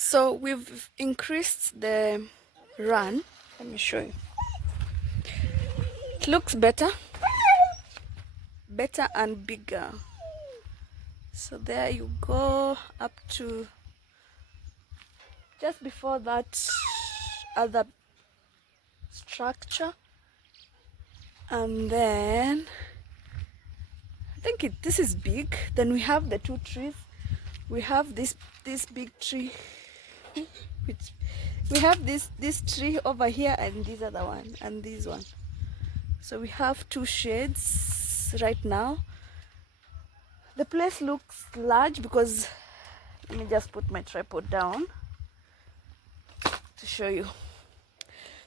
So we've increased the run. Let me show you. It looks better and bigger. So there you go, up to just before that other structure, and then I think this is big. Then we have the two trees. We have this big tree which we have this tree over here, and this other one, and this one. So we have two shades right now. The place looks large because, let me just put my tripod down to show you.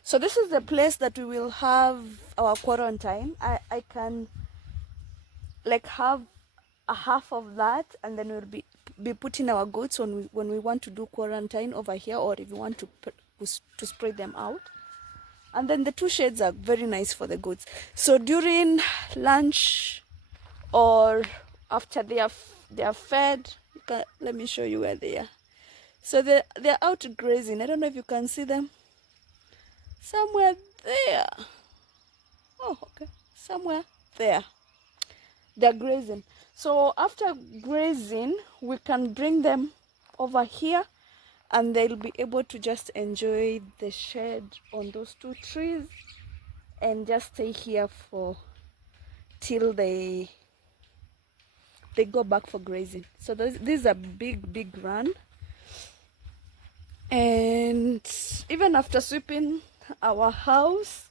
So this is the place that we will have our quarantine. I can like have a half of that, and then we'll be putting our goats when we want to do quarantine over here, or if you want to spray them out. And then the two shades are very nice for the goats. So during lunch or after they are fed, let me show you where they are. So they're out grazing. I don't know if you can see them. Somewhere there. Oh, okay. Somewhere there. They're grazing. So after grazing, we can bring them over here, and they'll be able to just enjoy the shade on those two trees and just stay here for till they go back for grazing. So this is a big run, and even after sweeping our house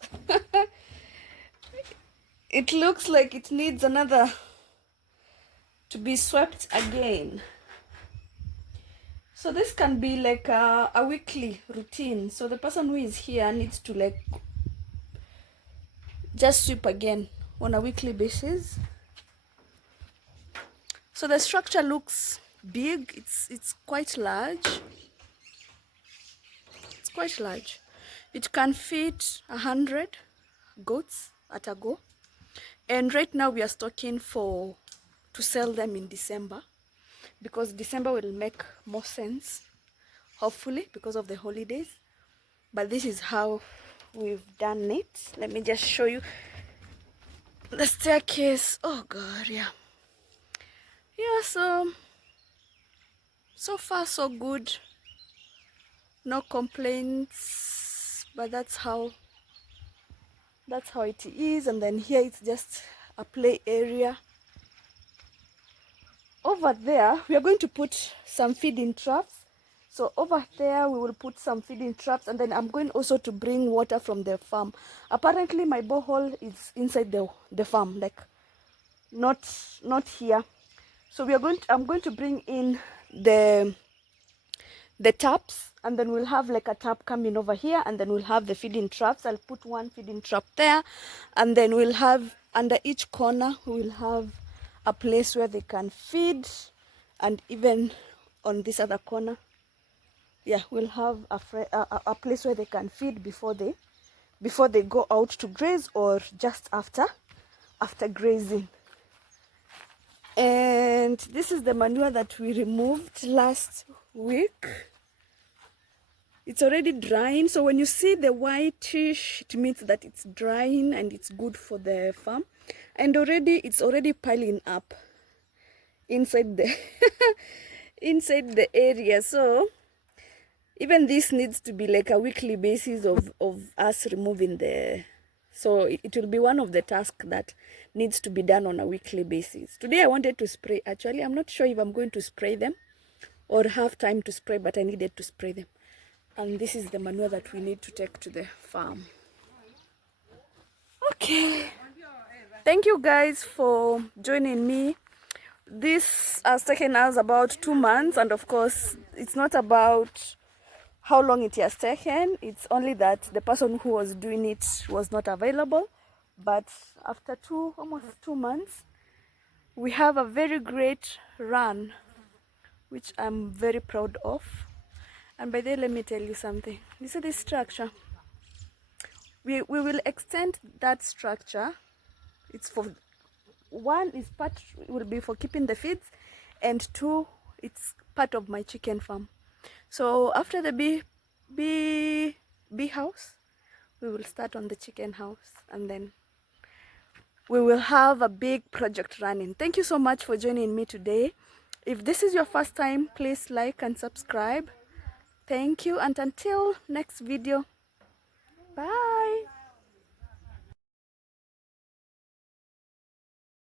it looks like it needs another to be swept again. So this can be like a weekly routine. So the person who is here needs to like just sweep again on a weekly basis. So the structure looks big. It's quite large. It's quite large. It can fit 100 goats at a go. And right now we are stocking to sell them in December, because December will make more sense, hopefully, because of the holidays. But this is how we've done it. Let me just show you the staircase. Oh god, yeah, so far so good, no complaints. But that's how it is. And then here it's just a play area. Over there we are going to put some feeding traps. So over there we will put some feeding traps, and then I'm going also to bring water from the farm. Apparently my borehole is inside the farm, like not here. So I'm going to bring in the taps, and then we'll have like a tap coming over here, and then we'll have the feeding traps. I'll put one feeding trap there, and then we'll have under each corner we'll have a place where they can feed, and even on this other corner, yeah, we'll have a place where they can feed before they go out to graze, or just after grazing. And this is the manure that we removed last week. It's already drying, so when you see the whitish, it means that it's drying and it's good for the farm. And it's already piling up inside the inside the area. So even this needs to be like a weekly basis of us removing so it will be one of the tasks that needs to be done on a weekly basis. Today I wanted to spray. Actually, I'm not sure if I'm going to spray them or have time to spray, but I needed to spray them. And this is the manure that we need to take to the farm. Okay, thank you guys for joining me. This has taken us about 2 months, and of course it's not about how long it has taken. It's only that the person who was doing it was not available. But after almost 2 months, we have a very great run, which I'm very proud of. And by the way, let me tell you something. You see this structure? We will extend that structure. It's for one is part will be for keeping the feeds, and two, it's part of my chicken farm. So after the bee house, we will start on the chicken house, and then we will have a big project running. Thank you so much for joining me today. If this is your first time, please like and subscribe. Thank you, and until next video, bye.